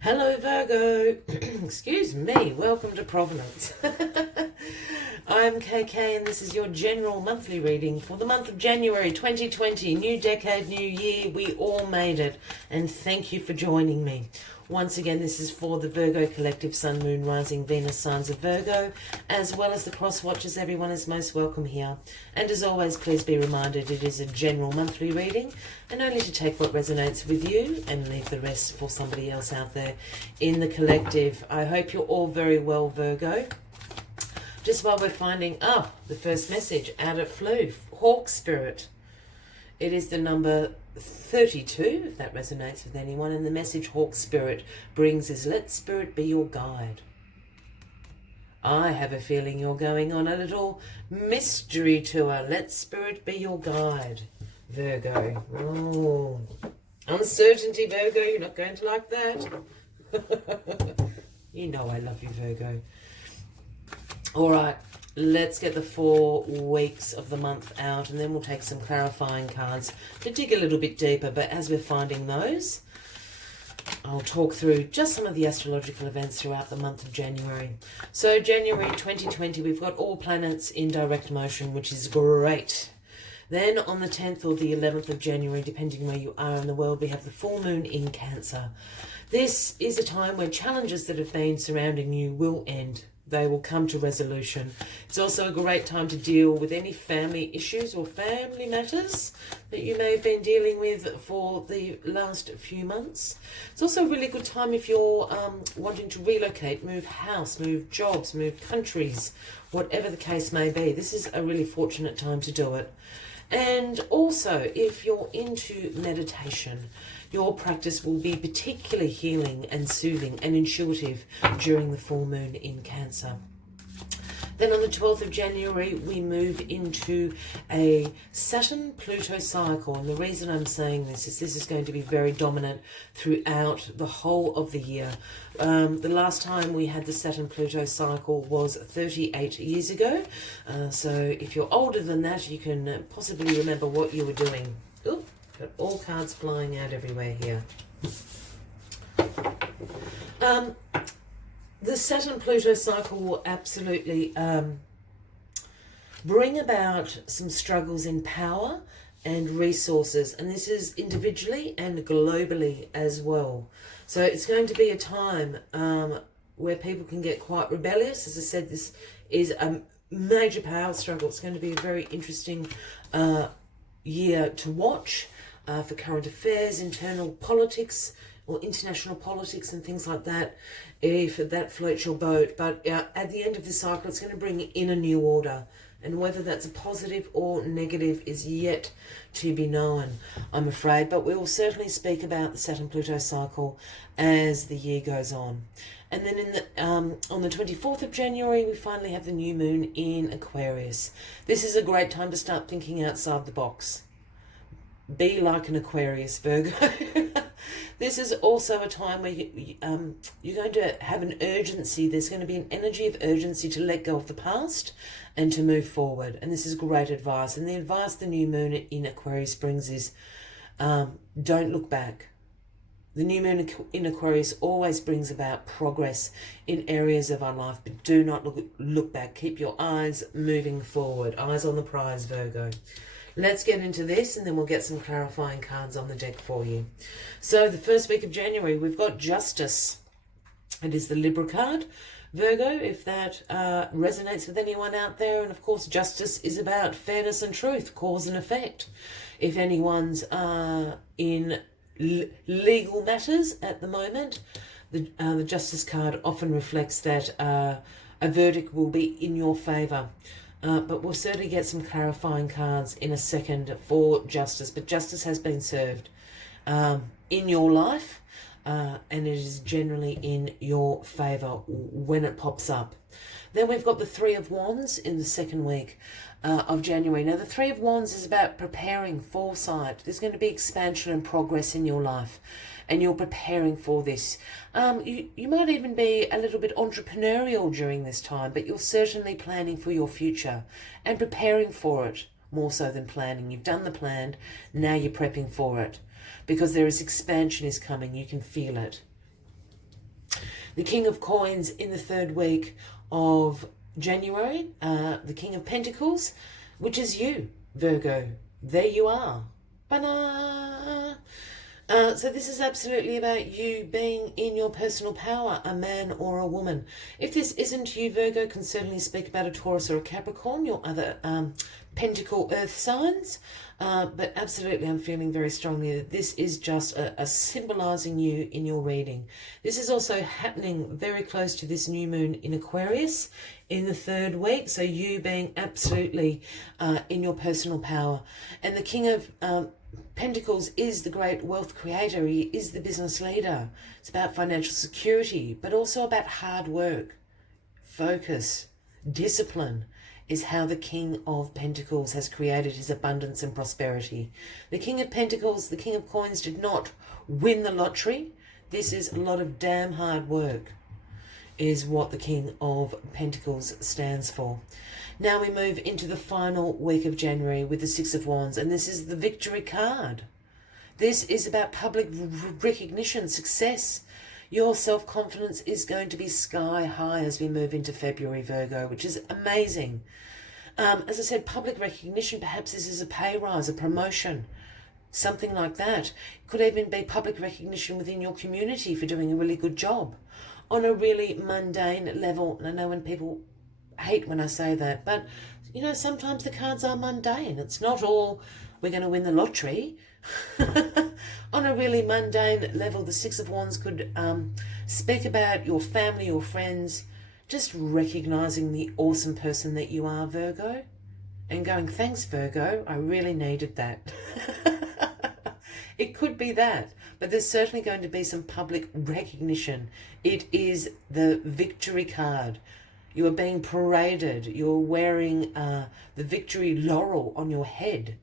Hello Virgo, excuse me, welcome to Providence. I'm KK and this is your general monthly reading for the month of January 2020. New decade, new year, we all made it, and thank you for joining me. Once again, this is for the Virgo Collective Sun, Moon, Rising, Venus signs of Virgo, as well as the cross watchers. Everyone is most welcome here. And as always, please be reminded it is a general monthly reading and only to take what resonates with you and leave the rest for somebody else out there in the collective. I hope you're all very well, Virgo. Just while we're finding the first message out it flew, Hawk Spirit. It is the number 32, if that resonates with anyone, and the message Hawk Spirit brings is let Spirit be your guide. I have a feeling you're going on a little mystery tour. Let Spirit be your guide, Virgo. Oh, uncertainty, Virgo, you're not going to like that. You know I love you, Virgo. All right, let's get the 4 weeks of the month out and then we'll take some clarifying cards to dig a little bit deeper. But as we're finding those, I'll talk through just some of the astrological events throughout the month of January. So January 2020, we've got all planets in direct motion, which is great. Then on the 10th or the 11th of January, depending where you are in the world, we have the full moon in Cancer. This is a time where challenges that have been surrounding you will end. They will come to resolution. It's also a great time to deal with any family issues or family matters that you may have been dealing with for the last few months. It's also a really good time if you're wanting to relocate, move house, move jobs, move countries, whatever the case may be. This is a really fortunate time to do it. And also, if you're into meditation, your practice will be particularly healing and soothing and intuitive during the full moon in Cancer. Then on the 12th of January, we move into a Saturn-Pluto cycle. And the reason I'm saying this is going to be very dominant throughout the whole of the year. The last time we had the Saturn-Pluto cycle was 38 years ago. So if you're older than that, you can possibly remember what you were doing. Ooh, got all cards flying out everywhere here. The Saturn-Pluto cycle will absolutely bring about some struggles in power and resources, and this is individually and globally as well. So it's going to be a time where people can get quite rebellious. As I said, this is a major power struggle. It's going to be a very interesting year to watch for current affairs, internal politics, or international politics and things like that, if that floats your boat. But at the end of the cycle, it's going to bring in a new order. And whether that's a positive or negative is yet to be known, I'm afraid. But we will certainly speak about the Saturn-Pluto cycle as the year goes on. And then on the 24th of January, we finally have the new moon in Aquarius. This is a great time to start thinking outside the box. Be like an Aquarius, Virgo. This is also a time where you're going to have an urgency. There's going to be an energy of urgency to let go of the past and to move forward. And this is great advice. And the advice the new moon in Aquarius brings is don't look back. The new moon in Aquarius always brings about progress in areas of our life, but do not look back. Keep your eyes moving forward. Eyes on the prize, Virgo. Let's get into this and then we'll get some clarifying cards on the deck for you. So the first week of January, we've got Justice. It is the Libra card. Virgo, if that resonates with anyone out there, and of course justice is about fairness and truth, cause and effect. If anyone's in legal matters at the moment, the Justice card often reflects that a verdict will be in your favour. But we'll certainly get some clarifying cards in a second for justice. But justice has been served in your life, and it is generally in your favour when it pops up. Then we've got the Three of Wands in the second week of January. Now, the Three of Wands is about preparing, foresight. There's going to be expansion and progress in your life, and you're preparing for this. You might even be a little bit entrepreneurial during this time, but you're certainly planning for your future and preparing for it more so than planning. You've done the plan, now you're prepping for it because there is expansion is coming. You can feel it. The King of Coins in the third week of January, the King of Pentacles, which is you, Virgo. There you are. Ba-da! So this is absolutely about you being in your personal power, a man or a woman. If this isn't you, Virgo, can certainly speak about a Taurus or a Capricorn, your other pentacle earth signs. But absolutely, I'm feeling very strongly that this is just a symbolizing you in your reading. This is also happening very close to this new moon in Aquarius in the third week. So you being absolutely in your personal power. And the King of Pentacles is the great wealth creator. He is the business leader. It's about financial security, but also about hard work, focus, discipline is how the King of Pentacles has created his abundance and prosperity. The King of Pentacles, the King of Coins, did not win the lottery. This is a lot of damn hard work, is what the King of Pentacles stands for. Now we move into the final week of January with the Six of Wands, and this is the victory card. This is about public recognition, success. Your self-confidence is going to be sky high as we move into February, Virgo, which is amazing. As I said, public recognition, perhaps this is a pay rise, a promotion, something like that. It could even be public recognition within your community for doing a really good job. On a really mundane level, and I know when people hate when I say that, but you know, sometimes the cards are mundane. It's not all we're going to win the lottery. On a really mundane level, the Six of Wands could speak about your family or friends, just recognizing the awesome person that you are, Virgo, and going, thanks, Virgo, I really needed that. It could be that, but there's certainly going to be some public recognition. It is the victory card. You are being paraded. You're wearing the victory laurel on your head.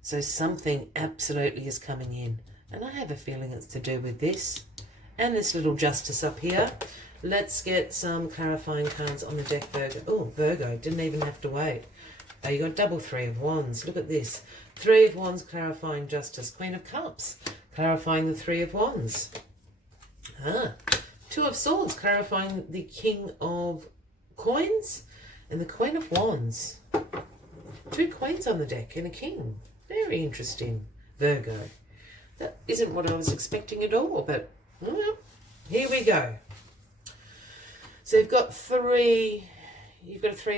So something absolutely is coming in. And I have a feeling it's to do with this. And this little justice up here. Let's get some clarifying cards on the deck, Virgo. Oh, Virgo, didn't even have to wait. Oh, you got double Three of Wands. Look at this. Three of Wands clarifying justice. Queen of Cups clarifying the Three of Wands. Two of Swords clarifying the King of Coins and the Queen of Wands. Two queens on the deck and a king. Very interesting, Virgo. That isn't what I was expecting at all, but well, here we go. So you've got a Three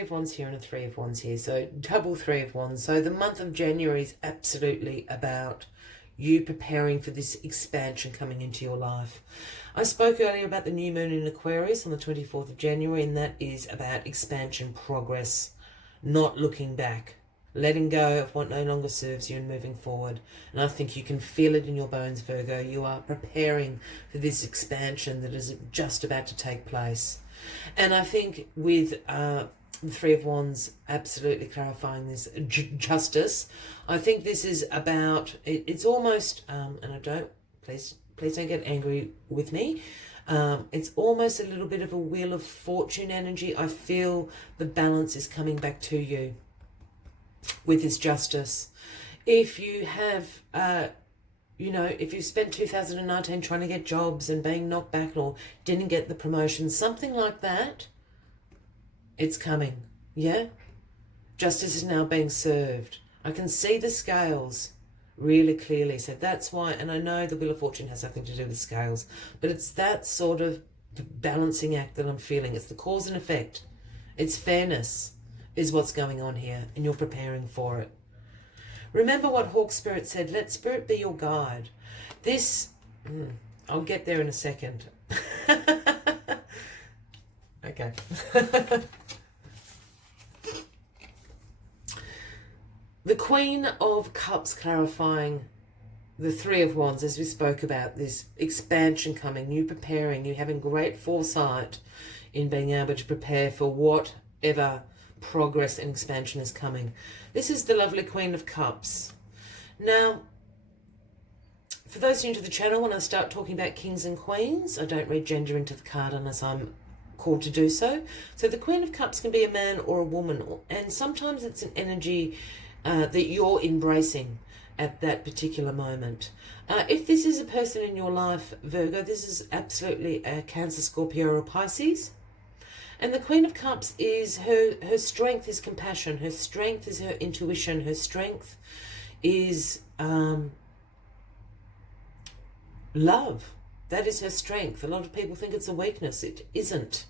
of Wands here and a Three of Wands here. So double Three of Wands. So the month of January is absolutely about you preparing for this expansion coming into your life. I spoke earlier about the new moon in Aquarius on the 24th of January, and that is about expansion, progress, not looking back, letting go of what no longer serves you and moving forward. And I think you can feel it in your bones, Virgo. You are preparing for this expansion that is just about to take place. And I think with the Three of Wands absolutely clarifying this justice, I think this is about, it's almost, and I don't, please don't get angry with me, it's almost a little bit of a Wheel of Fortune energy. I feel the balance is coming back to you with this justice. If you have, if you spent 2019 trying to get jobs and being knocked back or didn't get the promotion, something like that, it's coming, yeah? Justice is now being served. I can see the scales really clearly. So that's why, and I know the Wheel of Fortune has something to do with scales, but it's that sort of balancing act that I'm feeling. It's the cause and effect. It's fairness is what's going on here, and you're preparing for it. Remember what Hawk Spirit said, let Spirit be your guide. This, I'll get there in a second. Okay. The Queen of Cups clarifying the Three of Wands, as we spoke about, this expansion coming, you preparing, you having great foresight in being able to prepare for whatever progress and expansion is coming. This is the lovely Queen of Cups. Now, for those new to the channel, when I start talking about kings and queens, I don't read gender into the card unless I'm called to do so. So the Queen of Cups can be a man or a woman, and sometimes it's an energy that you're embracing. at that particular moment. If this is a person in your life, Virgo, this is absolutely a Cancer, Scorpio or Pisces. And the Queen of Cups is her strength is compassion. Her strength is her intuition. Her strength is love. That is her strength. A lot of people think it's a weakness. It isn't.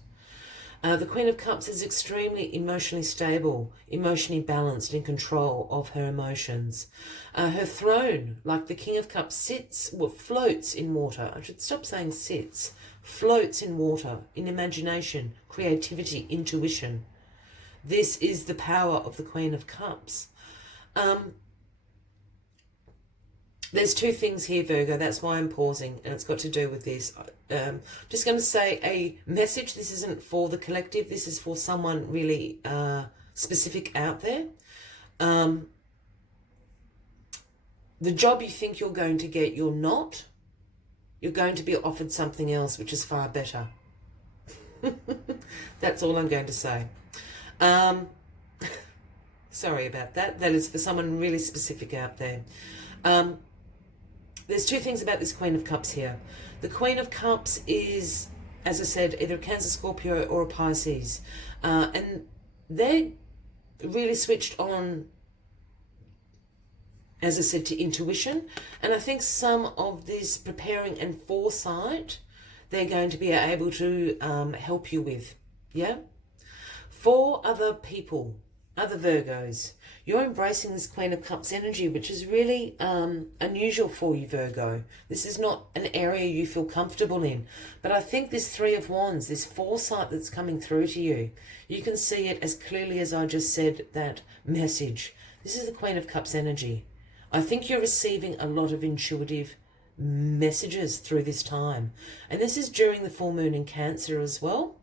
The Queen of Cups is extremely emotionally stable, emotionally balanced, in control of her emotions. Her throne, like the King of Cups, floats in water. I should stop saying sits. Floats in water, in imagination, creativity, intuition. This is the power of the Queen of Cups. There's two things here, Virgo. That's why I'm pausing, and it's got to do with this. Just going to say a message. This isn't for the collective. This is for someone really specific out there. The job you think you're going to get, you're not. You're going to be offered something else, which is far better. That's all I'm going to say. Sorry about that. That is for someone really specific out there. There's two things about this Queen of Cups here. The Queen of Cups is, as I said, either a Cancer, Scorpio or a Pisces. And they're really switched on, as I said, to intuition. And I think some of this preparing and foresight, they're going to be able to help you with. Yeah? For other people, other Virgos, you're embracing this Queen of Cups energy, which is really unusual for you, Virgo. This is not an area you feel comfortable in. But I think this Three of Wands, this foresight that's coming through to you, you can see it as clearly as I just said that message. This is the Queen of Cups energy. I think you're receiving a lot of intuitive messages through this time. And this is during the full moon in Cancer as well.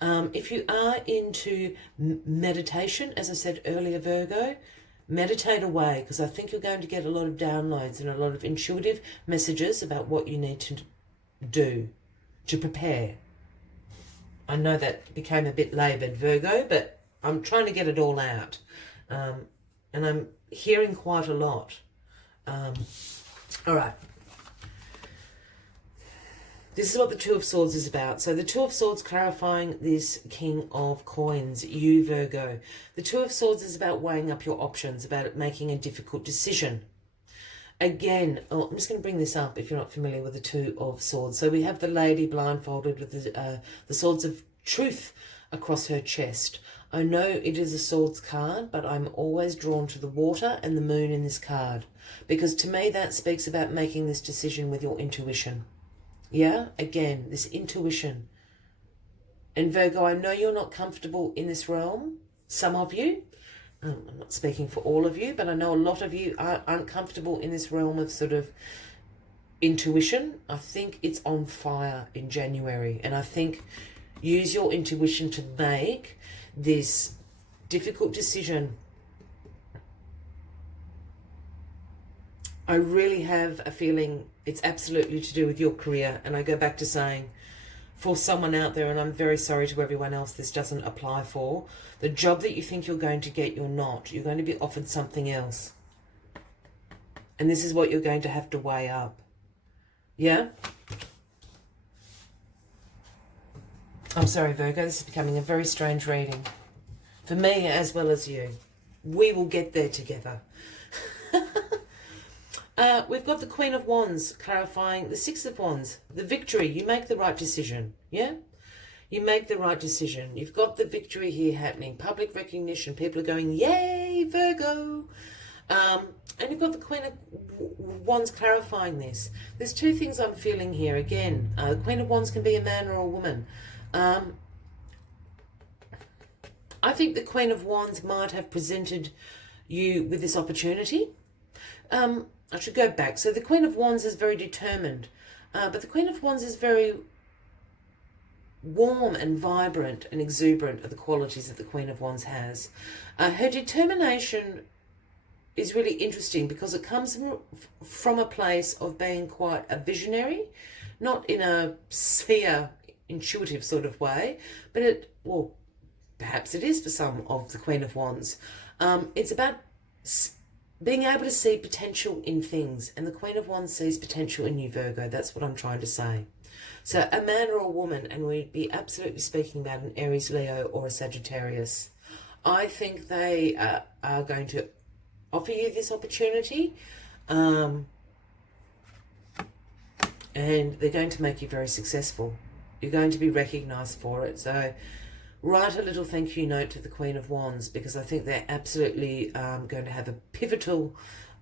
If you are into meditation, as I said earlier, Virgo, meditate away, because I think you're going to get a lot of downloads and a lot of intuitive messages about what you need to do to prepare. I know that became a bit laboured, Virgo, but I'm trying to get it all out. And I'm hearing quite a lot. All right. This is what the Two of Swords is about. So the Two of Swords clarifying this King of Coins, you Virgo. The Two of Swords is about weighing up your options, about making a difficult decision. Again, I'm just going to bring this up if you're not familiar with the Two of Swords. So we have the lady blindfolded with the Swords of Truth across her chest. I know it is a swords card, but I'm always drawn to the water and the moon in this card, because to me that speaks about making this decision with your intuition. Yeah, again, this intuition. And Virgo, I know you're not comfortable in this realm. Some of you, I'm not speaking for all of you, but I know a lot of you aren't comfortable in this realm of sort of intuition. I think it's on fire in January. And I think use your intuition to make this difficult decision. I really have a feeling it's absolutely to do with your career. And I go back to saying, for someone out there, and I'm very sorry to everyone else this doesn't apply for, the job that you think you're going to get, you're not. You're going to be offered something else. And this is what you're going to have to weigh up. Yeah? I'm sorry, Virgo, this is becoming a very strange reading. For me as well as you. We will get there together. We've got the Queen of Wands clarifying the Six of Wands. The victory. You make the right decision. Yeah? You make the right decision. You've got the victory here happening. Public recognition. People are going, yay, Virgo. And you've got the Queen of Wands clarifying this. There's two things I'm feeling here. Again, the Queen of Wands can be a man or a woman. I think the Queen of Wands might have presented you with this opportunity. I should go back. So the Queen of Wands is very determined, but the Queen of Wands is very warm and vibrant and exuberant are the qualities that the Queen of Wands has. Her determination is really interesting because it comes from a place of being quite a visionary, not in a seer, intuitive sort of way, but perhaps it is for some of the Queen of Wands. It's about being able to see potential in things. And the Queen of Wands sees potential in you, Virgo. That's what I'm trying to say. So a man or a woman, and we'd be absolutely speaking about an Aries, Leo, or a Sagittarius. I think they are going to offer you this opportunity. And they're going to make you very successful. You're going to be recognised for it. So write a little thank you note to the Queen of Wands, because I think they're absolutely going to have a pivotal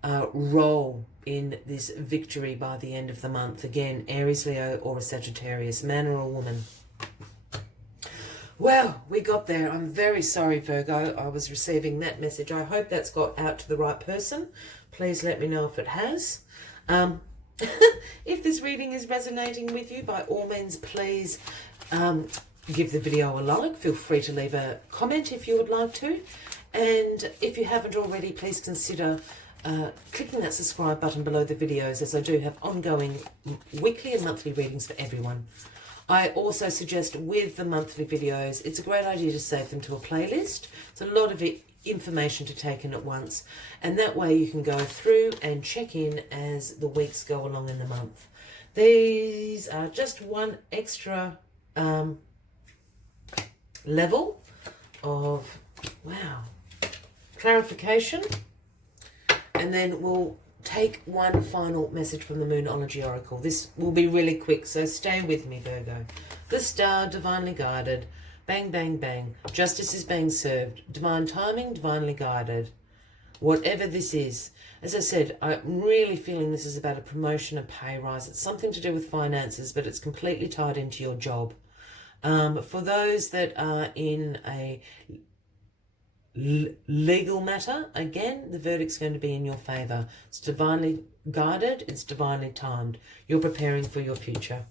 role in this victory by the end of the month. Again, Aries, Leo, or a Sagittarius, man or a woman. Well, we got there. I'm very sorry, Virgo. I was receiving that message. I hope that's got out to the right person. Please let me know if it has. If this reading is resonating with you, by all means, please give the video a like. Feel free to leave a comment if you would like to. And if you haven't already, please consider clicking that subscribe button below the videos, as I do have ongoing weekly and monthly readings for everyone. I also suggest with the monthly videos, it's a great idea to save them to a playlist. It's a lot of information to take in at once, and that way you can go through and check in as the weeks go along in the month. These are just one extra level of, wow, clarification, and then we'll take one final message from the Moonology Oracle. This will be really quick, so stay with me, Virgo. The Star, divinely guided. Bang, bang, bang. Justice is being served. Divine timing, divinely guided. Whatever this is. As I said, I'm really feeling this is about a promotion, a pay rise. It's something to do with finances, but it's completely tied into your job. For those that are in a legal matter, again, the verdict's going to be in your favour. It's divinely guided, it's divinely timed. You're preparing for your future.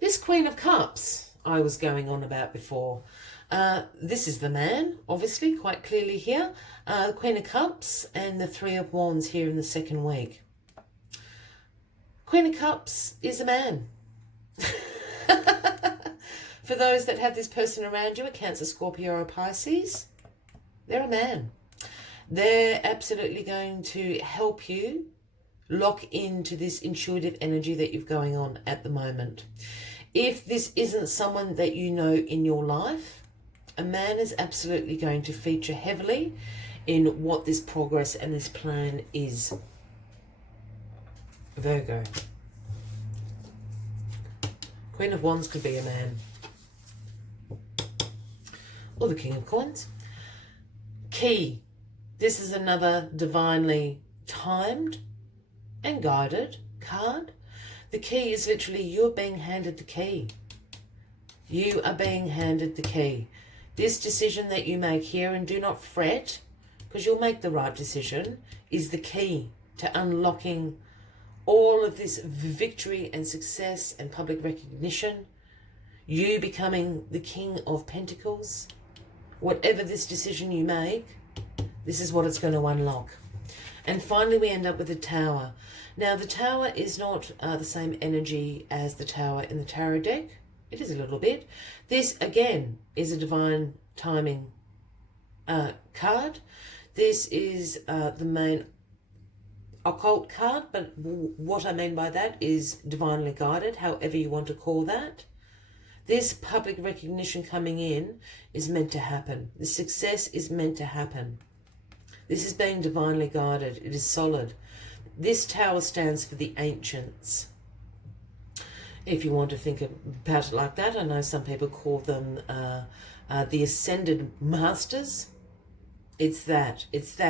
This Queen of Cups I was going on about before. This is the man, obviously, quite clearly here. The Queen of Cups and the Three of Wands here in the second week. Queen of Cups is a man. For those that have this person around you, a Cancer, Scorpio, or Pisces, they're a man. They're absolutely going to help you lock into this intuitive energy that you've going on at the moment. If this isn't someone that you know in your life, a man is absolutely going to feature heavily in what this progress and this plan is. Virgo. Queen of Wands could be a man. Or the King of Coins. Key. This is another divinely timed and guided card. The key is literally you're being handed the key. You are being handed the key. This decision that you make here, and do not fret, because you'll make the right decision, is the key to unlocking all of this victory and success and public recognition. You becoming the King of Pentacles. Whatever this decision you make, this is what it's going to unlock. And finally, we end up with the Tower. Now, the Tower is not the same energy as the Tower in the tarot deck. It is a little bit. This, again, is a divine timing card. This is the main occult card, but what I mean by that is divinely guided, however you want to call that. This public recognition coming in is meant to happen. The success is meant to happen. This is being divinely guided. It is solid. This Tower stands for the ancients. If you want to think about it like that, I know some people call them the ascended masters. It's that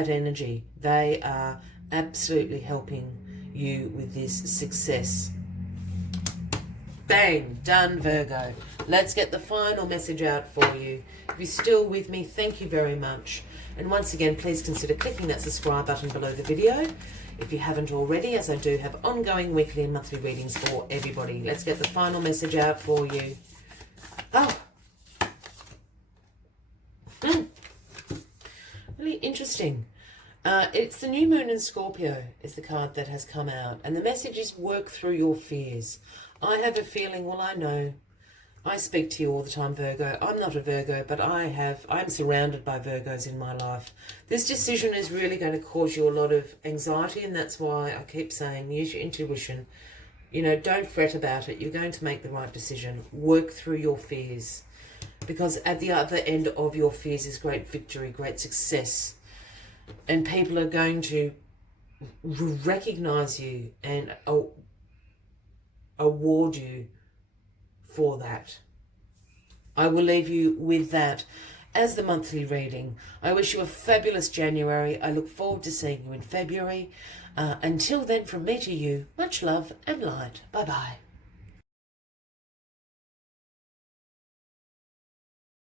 energy. They are absolutely helping you with this success. Bang, done, Virgo. Let's get the final message out for you. If you're still with me, thank you very much. And once again, please consider clicking that subscribe button below the video if you haven't already, as I do have ongoing weekly and monthly readings for everybody. Let's get the final message out for you. Oh. Really interesting. It's the new moon in Scorpio is the card that has come out. And the message is work through your fears. I have a feeling, well, I know I speak to you all the time, Virgo. I'm not a Virgo, but I'm surrounded by Virgos in my life. This decision is really going to cause you a lot of anxiety, and that's why I keep saying use your intuition. You know, don't fret about it. You're going to make the right decision. Work through your fears, because at the other end of your fears is great victory, great success. And people are going to recognize you and award you for that. I will leave you with that as the monthly reading. I wish you a fabulous January. I look forward to seeing you in February. Until then, from me to you, much love and light. Bye-bye.